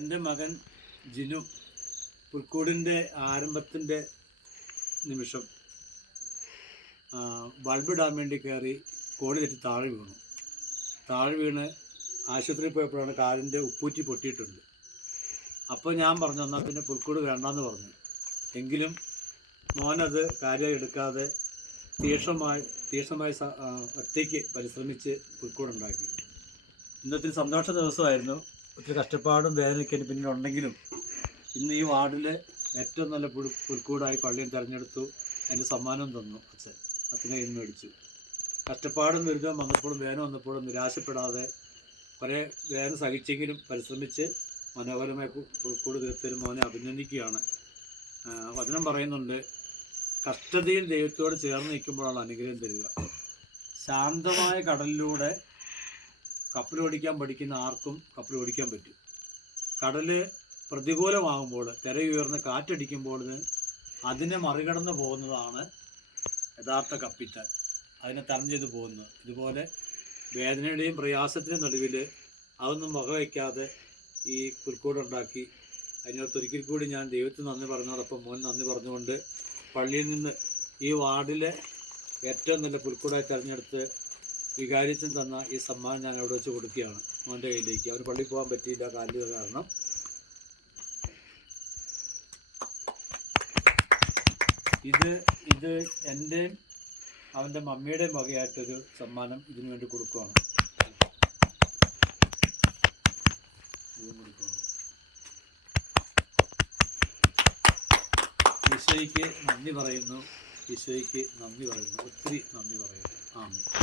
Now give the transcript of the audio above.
എന്റെ മകൻ ജിനു പുൽക്കൂടിന്റെ ആരംഭത്തിന്റെ നിമിഷം ബൾബിടാൻ വേണ്ടി കയറി കോടി തെറ്റി താഴെ വീണു. താഴെ വീണ് ആശുപത്രിയിൽ പോയപ്പോഴാണ് കാലിന്റെ ഉപ്പൂറ്റി പൊട്ടിയിട്ടുണ്ട്. അപ്പോൾ ഞാൻ പറഞ്ഞു എന്നാൽ പിന്നെ പുൽക്കൂട് വേണ്ടാന്ന് പറഞ്ഞു. എങ്കിലും മോനത് കാര്യമായി എടുക്കാതെ തീക്ഷണമായി തീക്ഷണമായി ഒറ്റയ്ക്ക് പരിശ്രമിച്ച് പുൽക്കൂടുണ്ടാക്കി. ഇന്നത്തെ സന്തോഷ ദിവസമായിരുന്നു. ഒത്തിരി കഷ്ടപ്പാടും വേദനയ്ക്ക് പിന്നിലുണ്ടെങ്കിലും ഇന്ന് ഈ വാർഡിലെ ഏറ്റവും നല്ല പുൽ പുൽക്കൂടായി പള്ളിയിൽ തിരഞ്ഞെടുത്തു. അതിന്റെ സമ്മാനം തന്നു അച്ഛൻ. അച്ഛനെ ഇന്ന് മേടിച്ചു. കഷ്ടപ്പാടും ദുരിതം വന്നപ്പോഴും വേദന വന്നപ്പോഴും നിരാശപ്പെടാതെ കുറേ വേദന സഹിച്ചെങ്കിലും പരിശ്രമിച്ച് മനോഹരമായ പുൽക്കൂട് തീർത്തരും മോനെ അഭിനന്ദിക്കുകയാണ്. വചനം പറയുന്നുണ്ട് കഷ്ടതയിൽ ദൈവത്തോട് ചേർന്ന് നിൽക്കുമ്പോഴാണ് അനുഗ്രഹം തരിക. ശാന്തമായ കടലിലൂടെ കപ്പലോടിക്കാൻ പഠിക്കുന്ന ആർക്കും കപ്പലോടിക്കാൻ പറ്റും. കടൽ പ്രതികൂലമാകുമ്പോൾ തിരയുയർന്ന് കാറ്റടിക്കുമ്പോൾ അതിനെ മറികടന്ന് പോകുന്നതാണ് യഥാർത്ഥ കപ്പിത്താൻ. അതിനെ തരണം ചെയ്ത് പോകുന്നത്. ഇതുപോലെ വേദനയുടെയും പ്രയാസത്തിന്റെയും നടുവിൽ അതൊന്നും വകവയ്ക്കാതെ ഈ പുൽക്കൂടുണ്ടാക്കി അതിനകത്ത് ഒരിക്കൽ കൂടി ഞാൻ ദൈവത്തിന് നന്ദി പറഞ്ഞതോടൊപ്പം മോൻ നന്ദി പറഞ്ഞുകൊണ്ട് പള്ളിയിൽ നിന്ന് ഈ വാർഡിലെ ഏറ്റവും നല്ല പുൽക്കൂടായി തിരഞ്ഞെടുത്ത് വികാരിച്ചൻ തന്ന ഈ സമ്മാനം ഞാൻ അവിടെ വെച്ച് കൊടുക്കുകയാണ് മോന്റെ കയ്യിലേക്ക്. അവന് പള്ളിയിൽ പോകാൻ പറ്റിയില്ല കാലിൽ കാരണം. ഇത് ഇത് എന്റെയും അവന്റെ മമ്മിയുടെയും വകയായിട്ടൊരു സമ്മാനം ഇതിനു വേണ്ടി കൊടുക്കുകയാണ് ഈശോയ്ക്ക് നന്ദി പറയുന്നു. ഈശോയ്ക്ക് നന്ദി പറയുന്നു. ഒത്തിരി നന്ദി പറയുന്നു. ആമേ